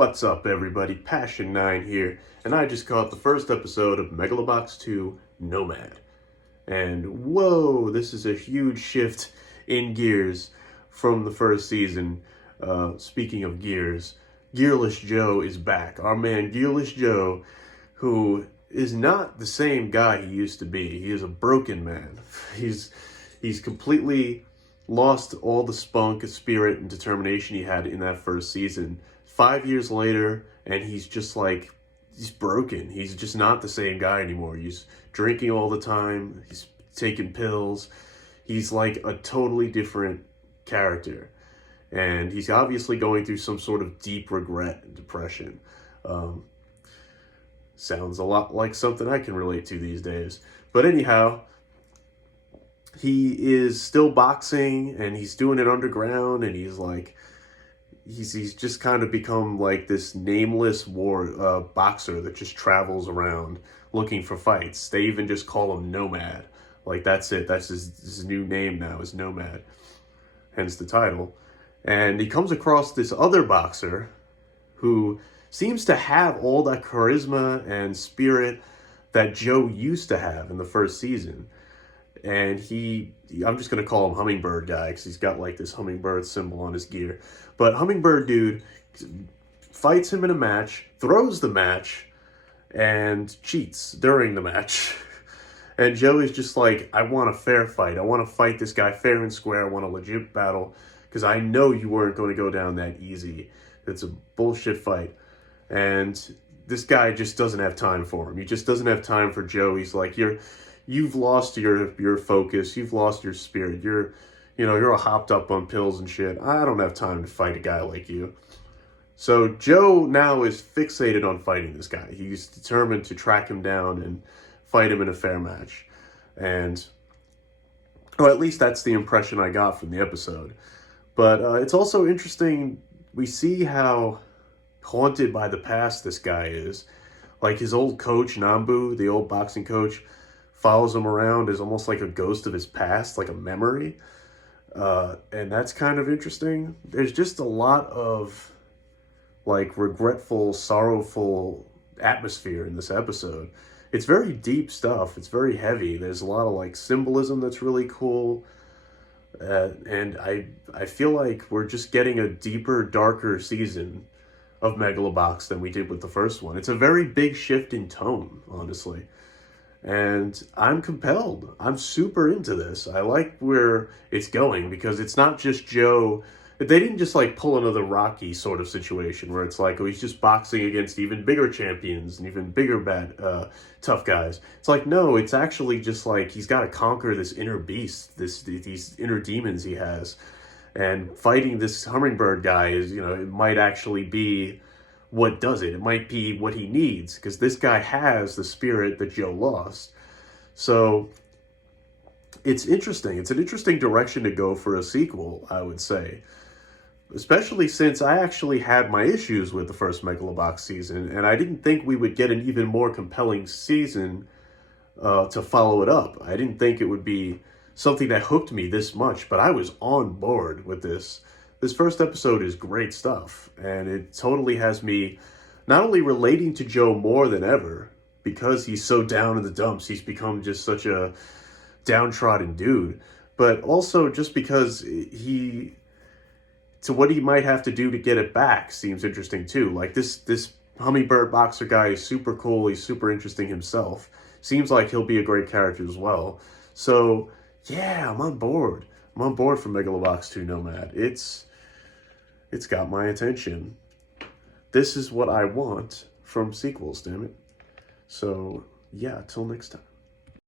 What's up, everybody? Passion9 here, and I just caught the first episode of Megalo Box 2 Nomad. And whoa, this is a huge shift in gears from the first season. Speaking of gears, Gearless Joe is back. Our man Gearless Joe, who is not the same guy he used to be. He is a broken man. He's completely lost all the spunk, spirit, and determination he had in that first season. 5 years later, and he's just like, he's broken. He's just not the same guy anymore. He's drinking all the time. He's taking pills. He's like a totally different character. And he's obviously going through some sort of deep regret and depression. Sounds a lot like something I can relate to these days. But anyhow, he is still boxing, and he's doing it underground, and he's like, he's just kind of become like this nameless boxer that just travels around looking for fights. They even just call him Nomad. Like, that's it. That's his new name now, is Nomad. Hence the title. And he comes across this other boxer who seems to have all that charisma and spirit that Joe used to have in the first season. And I'm just going to call him Hummingbird Guy because he's got like this hummingbird symbol on his gear. But Hummingbird Dude fights him in a match, throws the match, and cheats during the match. And Joe is just like, I want a fair fight. I want to fight this guy fair and square. I want a legit battle because I know you weren't going to go down that easy. It's a bullshit fight. And this guy just doesn't have time for him. He just doesn't have time for Joe. He's like, you've lost your focus. You've lost your spirit. You're all hopped up on pills and shit. I don't have time to fight a guy like you. So Joe now is fixated on fighting this guy. He's determined to track him down and fight him in a fair match. And, or at least that's the impression I got from the episode. But it's also interesting. We see how haunted by the past this guy is. Like, his old coach, Nambu, the old boxing coach, follows him around as almost like a ghost of his past, like a memory. And that's kind of interesting. There's just a lot of like regretful, sorrowful atmosphere in this episode. It's very deep stuff. It's very heavy. There's a lot of like symbolism that's really cool. And I feel like we're just getting a deeper, darker season of Megalo Box than we did with the first one. It's a very big shift in tone, honestly. And I'm compelled. I'm super into this. I like where it's going because it's not just Joe. They didn't just like pull another Rocky sort of situation where it's like, oh, he's just boxing against even bigger champions and even bigger tough guys. It's like, no, it's actually just like he's got to conquer this inner beast, these inner demons he has. And fighting this hummingbird guy is, it might actually be what does it. It might be what he needs, because this guy has the spirit that Joe lost. So it's interesting. It's an interesting direction to go for a sequel, I would say. Especially since I actually had my issues with the first Megalo Box season, and I didn't think we would get an even more compelling season to follow it up. I didn't think it would be something that hooked me this much, but I was on board with this. This first episode is great stuff, and it totally has me not only relating to Joe more than ever, because he's so down in the dumps, he's become just such a downtrodden dude, but also just because what he might have to do to get it back seems interesting too. Like this hummingbird boxer guy is super cool, he's super interesting himself. Seems like he'll be a great character as well. So yeah, I'm on board. I'm on board for Megalo Box 2 Nomad. It's got my attention. This is what I want from sequels, damn it. So, yeah, till next time.